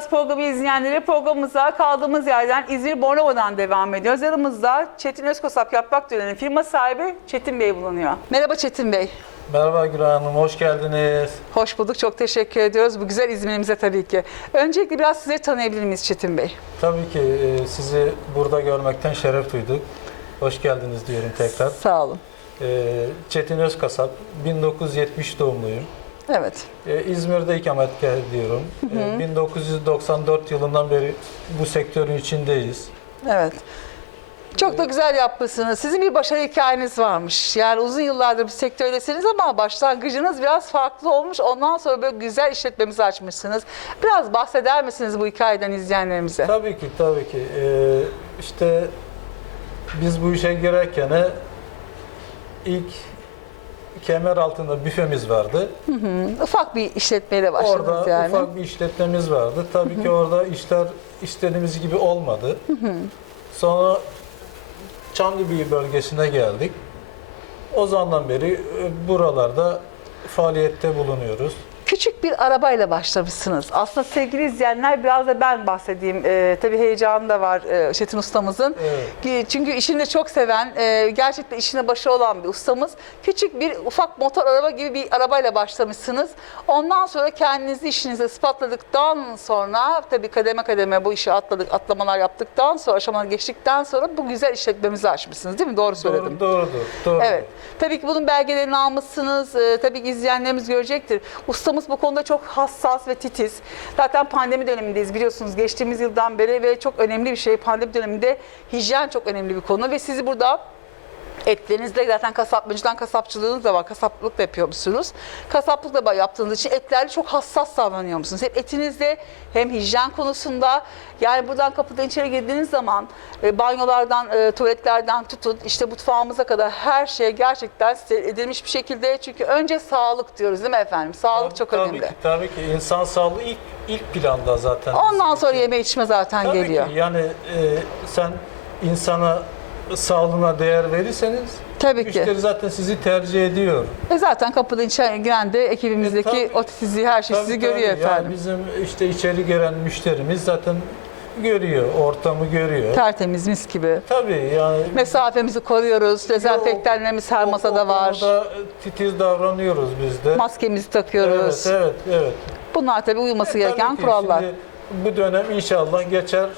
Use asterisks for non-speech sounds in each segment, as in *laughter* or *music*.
Dünyası programı izleyenleri programımıza kaldığımız yerden İzmir Bornova'dan devam ediyoruz. Yanımızda Çetin Özkosap Yaprak Dönem'in firma sahibi Çetin Bey bulunuyor. Merhaba Çetin Bey. Merhaba Güray Hanım, hoş geldiniz. Hoş bulduk. Çok teşekkür ediyoruz bu güzel İzmir'imize tabii ki. Öncelikle biraz sizleri tanıyabilir miyiz Çetin Bey? Tabii ki e, sizi burada görmekten şeref duyduk. Hoş geldiniz diyorum tekrar. Sağ olun. E, Çetin Özkasap, 1970 doğumluyum. Evet. E, İzmir'de ikamet ediyorum. E, 1994 yılından beri bu sektörün içindeyiz. Evet. Çok da güzel yapmışsınız. Sizin bir başarı hikayeniz varmış. Yani uzun yıllardır bir sektördesiniz ama başlangıcınız biraz farklı olmuş. Ondan sonra böyle güzel işletmemizi açmışsınız. Biraz bahseder misiniz bu hikayeden izleyenlerimize? Tabii ki, tabii ki. E, işte biz bu işe girerken ilk kemer altında büfemiz vardı. Ufak bir işletmeyle başladınız Orada yani. ufak bir işletmemiz vardı. Tabii ki orada işler istediğimiz gibi olmadı. Sonra Çamlıbili bölgesine geldik. O zamandan beri e, buralarda faaliyette bulunuyoruz. Küçük bir arabayla başlamışsınız. Aslında sevgili izleyenler biraz da ben bahsedeyim. Ee, tabii heyecanı da var e, Çetin ustamızın. Evet. Çünkü işini çok seven, e, gerçekten işine başı olan bir ustamız. Küçük bir ufak motor araba gibi bir arabayla başlamışsınız. Ondan sonra kendinizi işinize ispatladıktan sonra tabii kademe kademe bu işi atladık, atlamalar yaptıktan sonra, aşamalar geçtikten sonra bu güzel işletmemizi açmışsınız değil mi? Doğru söyledim. Doğru, doğrudur. Doğru. Evet. Tabii ki bunun belgelerini almışsınız. Ee, tabii ki izleyenlerimiz görecektir. Ustamız bu konuda çok hassas ve titiz. Zaten pandemi dönemindeyiz biliyorsunuz. Geçtiğimiz yıldan beri ve çok önemli bir şey. Pandemi döneminde hijyen çok önemli bir konu ve sizi burada Etlerinizde zaten kasap, önceden kasapçılığınız da var. Kasaplık da yapıyormuşsunuz. Kasaplık da yaptığınız için etlerde çok hassas davranıyor musunuz? Hem etinizde hem hijyen konusunda yani buradan kapıdan içeri girdiğiniz zaman e, banyolardan, e, tuvaletlerden tutun işte mutfağımıza kadar her şey gerçekten steril edilmiş bir şekilde. Çünkü önce sağlık diyoruz değil mi efendim? Sağlık çok tabii önemli. Ki, tabii ki insan sağlığı ilk ilk planda zaten. Ondan sonra yeme içme zaten Tabii geliyor. ki yani e, sen insana sağlığına değer verirseniz Tabii ki. müşteri zaten sizi tercih ediyor. E zaten kapıdan içeri giren de ekibimizdeki E, tabii. o titizliği her şey Tabii, sizi tabii. görüyor Yani efendim. bizim işte içeri giren müşterimiz zaten görüyor, ortamı görüyor. Tertemiz mis gibi. Tabii yani Mesafemizi koruyoruz. Dezenfektanlarımız her o- masada o var. konuda titiz davranıyoruz biz de. Maskemizi takıyoruz. Evet, evet, evet. Bunlar tabii uyulması E, gereken tabii ki kurallar. şimdi bu dönem inşallah geçer.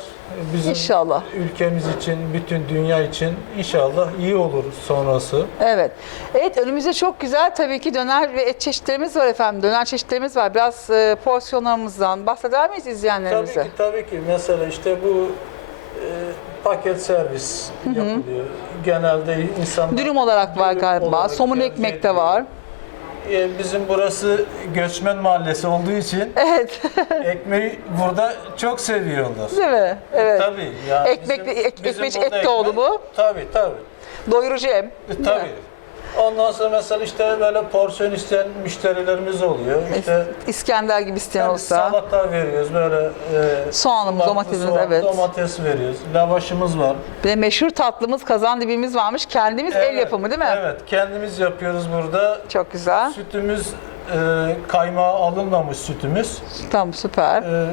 Bizim İnşallah. ülkemiz için, bütün dünya için inşallah iyi olur sonrası. Evet. Evet önümüzde çok güzel tabii ki döner ve et çeşitlerimiz var efendim. Döner çeşitlerimiz var. Biraz e, porsiyonlarımızdan bahseder miyiz Tabii izleyenlerimize? ki, tabii ki. Mesela işte bu e, paket servis yapılıyor. Genelde insanlar... Dürüm olarak var Dürüm galiba. olarak Somun ekmek de var. E, bizim burası göçmen mahallesi olduğu için Evet. *laughs* ekmeği burada çok seviyorlar. Değil mi? Evet. Tabii. Yani Ekmek- ek- ekmek burada et ekmek- mu? Tabii tabii. Doyurucu hem. E, Değil mi? tabii. Ondan sonra mesela işte böyle porsiyon isteyen müşterilerimiz oluyor. İşte İskender gibi isteyen yani olsa. salata veriyoruz böyle e, Soğanımız, domatesimiz, soğan, evet. Domates veriyoruz. Lavaşımız var. Bir de meşhur tatlımız kazan dibimiz varmış. Kendimiz el Evet, yapımı değil mi? Evet, kendimiz yapıyoruz burada. Çok güzel. Sütümüz e, kaymağı alınmamış sütümüz. Tamam süper. E,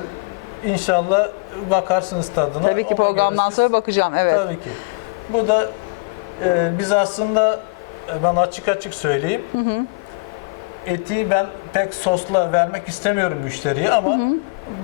inşallah bakarsınız tadına. Tabii ki Ona programdan sonra bakacağım. Evet. Tabii ki. Bu da e, biz aslında ben açık açık söyleyeyim. Eti ben pek sosla vermek istemiyorum müşteriye ama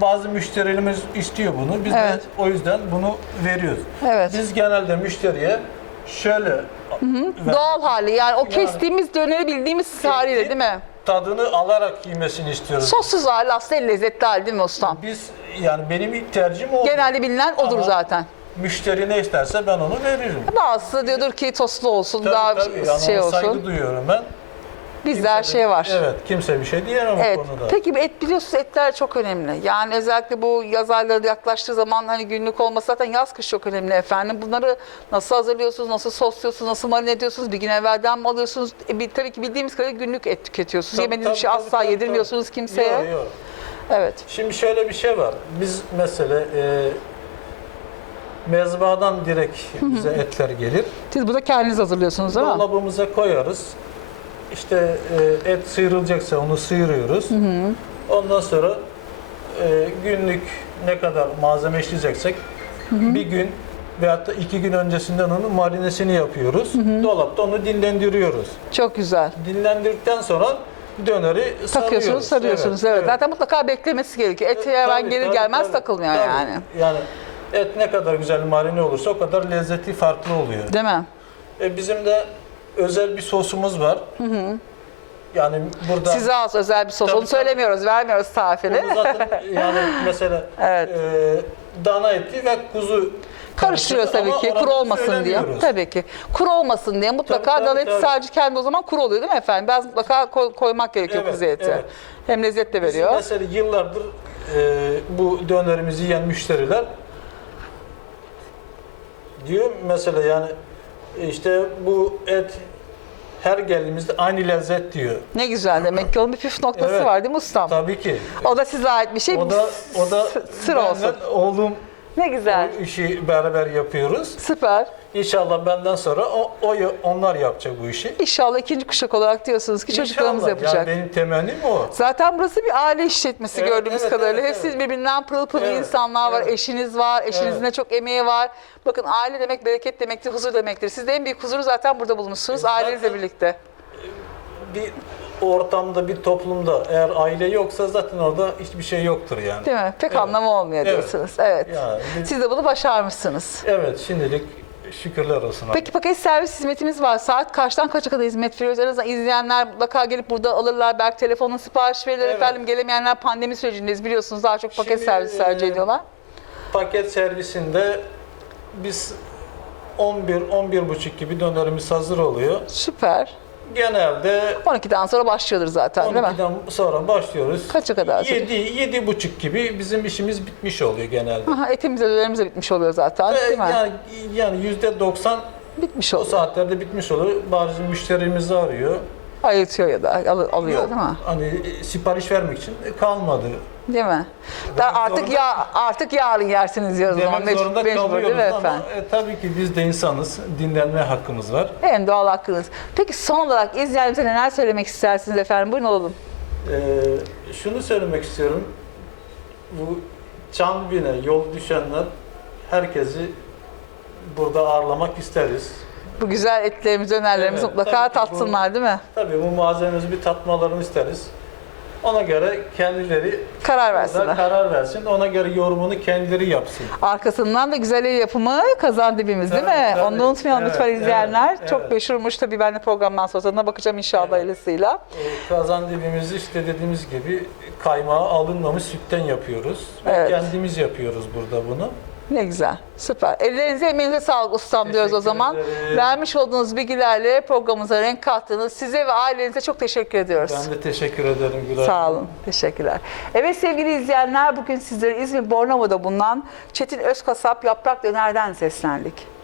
bazı müşterilerimiz istiyor bunu. Biz Evet. de o yüzden bunu veriyoruz. Evet. Biz genelde müşteriye şöyle ver- Doğal hali yani o kestiğimiz döneri bildiğimiz haliyle değil mi? tadını alarak yemesini istiyoruz. Sossuz hali aslında lezzetli hali değil mi ustam? Biz yani benim ilk tercihim o. Genelde bilinen odur Ama zaten. Müşteri ne isterse ben onu veririm. Bazısı diyordur ki tostlu olsun, Tabii, daha tabii. Yani şey ona saygı olsun. duyuyorum ben. Bizde her şey var. Evet, kimse bir şey diyemem Evet. bu konuda. Peki et biliyorsunuz etler çok önemli. Yani özellikle bu yaz ayları yaklaştığı zaman hani günlük olması zaten yaz kış çok önemli efendim. Bunları nasıl hazırlıyorsunuz, nasıl sosluyorsunuz, nasıl marine ediyorsunuz? Bir gün evvelden mi alıyorsunuz? E, bir, tabii ki bildiğimiz kadarıyla günlük et tüketiyorsunuz. Tabii, Yemediğiniz bir şey tabii, asla tabii, yedirmiyorsunuz kimseye. Yok, yok. Evet. Şimdi şöyle bir şey var. Biz mesela e, mezbahadan direkt bize etler gelir. Siz burada kendiniz hazırlıyorsunuz değil mi? Dolabımıza koyarız. İşte e, et sıyrılacaksa onu sıyırıyoruz. Ondan sonra e, günlük ne kadar malzeme işleyeceksek bir gün veyahut da iki gün öncesinden onun marinesini yapıyoruz. Dolapta onu dinlendiriyoruz. Çok güzel. Dinlendirdikten sonra döneri sarıyoruz. Takıyorsunuz, sarıyorsunuz. Evet, Zaten mutlaka beklemesi gerekiyor. Et E, hemen tabii, gelir tabii, gelmez tabii, takılmıyor tabii. yani. Yani et ne kadar güzel marine olursa o kadar lezzeti farklı oluyor. Değil mi? E, bizim de özel bir sosumuz var. Yani burada Size az özel bir sos. Tabii, Onu tabii. söylemiyoruz, vermiyoruz tarifini. Bunu zaten *laughs* yani mesela Evet. e, dana eti ve kuzu Karıştırıyoruz tabii ki kuru olmasın diye. Tabii ki. Kuru olmasın diye mutlaka Tabii, tabii, dana eti sadece kendi o zaman kuru oluyor değil mi efendim? Biraz mutlaka koy- koymak gerekiyor Evet, kuzu eti. evet. Hem lezzet de Bizim veriyor. mesela yıllardır e, bu dönerimizi yiyen müşteriler diyor mesela yani işte bu et her geldiğimizde aynı lezzet diyor. Ne güzel demek ki onun bir püf noktası Evet. var değil mi ustam? Tabii ki. O da size ait bir şey. O da o da sır olsun. oğlum Ne güzel. bu işi beraber yapıyoruz. Süper. İnşallah benden sonra o, o onlar yapacak bu işi. İnşallah ikinci kuşak olarak diyorsunuz ki çocuklarımız İnşallah. yapacak. Yani benim temennim o. Zaten burası bir aile işletmesi Evet, gördüğümüz evet, kadarıyla. evet, Hepsi evet. birbirinden pırıl pırıl Evet, insanlar var. evet. Eşiniz var. Eşinizin de Evet. çok emeği var. Bakın aile demek bereket demektir, huzur demektir. Siz de en büyük huzuru zaten burada bulmuşsunuz. E, Ailenizle birlikte. Bir ortamda, bir toplumda eğer aile yoksa zaten orada hiçbir şey yoktur yani. Değil mi? Pek Evet. anlamı olmuyor Evet. diyorsunuz. Evet. Yani biz- Siz de bunu başarmışsınız. Evet şimdilik şükürler olsun. Peki paket servis hizmetimiz var. Saat kaçtan kaça kadar hizmet veriyoruz? En azından izleyenler mutlaka gelip burada alırlar. Belki telefonla sipariş verirler Evet. efendim. Gelemeyenler pandemi sürecindeyiz biliyorsunuz. Daha çok paket Şimdi, servis tercih e, ediyorlar. Paket servisinde biz 11 buçuk gibi dönerimiz hazır oluyor. Süper. Genelde 12'den sonra başlıyordur zaten değil mi? 12'den sonra başlıyoruz. Kaça kadar? 7 7 buçuk gibi bizim işimiz bitmiş oluyor genelde. Aha, etimiz de dönerimiz de bitmiş oluyor zaten Ve değil mi? yani yani yüzde 90 bitmiş o oluyor. saatlerde bitmiş oluyor. Bazı müşterimiz arıyor. Ayırtıyor ya da al- alıyor Yok, değil mi? Hani e, sipariş vermek için kalmadı. Değil mi? Da artık zorunda- ya artık yarın yersiniz diyoruz zaman. Demek Mec- zorunda mecbur değil kalıyoruz ama efendim? e, tabii ki biz de insanız. Dinlenme hakkımız var. En doğal hakkınız. Peki son olarak izleyenlerimize neler söylemek istersiniz efendim? Buyurun alalım. Ee, şunu söylemek istiyorum. Bu Çamlıbin'e yol düşenler herkesi burada ağırlamak isteriz. Bu güzel etlerimiz, dönerlerimiz Evet, mutlaka tabii ki bu- tatsınlar değil mi? Tabii bu malzememizi bir tatmalarını isteriz. Ona göre kendileri Karar versinler. karar versin. Ona göre yorumunu kendileri yapsın. Arkasından da güzel el yapımı kazan dibimiz değil mi? Tabii. Onu da unutmayalım Evet, lütfen evet, izleyenler. evet. Çok meşhurmuş tabii ben de programdan sonra tadına bakacağım inşallah hayırlısıyla. Ee, Kazan dibimizi işte dediğimiz gibi kaymağı alınmamış sütten yapıyoruz. Ve Evet. Kendimiz yapıyoruz burada bunu. Ne güzel, süper. Ellerinize, emeğinize sağlık ustam diyoruz o zaman. ederim. Vermiş olduğunuz bilgilerle programımıza renk kattınız. Size ve ailenize çok teşekkür ediyoruz. Ben de teşekkür ederim Gülay. Sağ olun, teşekkürler. Evet sevgili izleyenler, bugün sizlere İzmir Bornova'da bulunan Çetin Özkasap Yaprak Döner'den seslendik.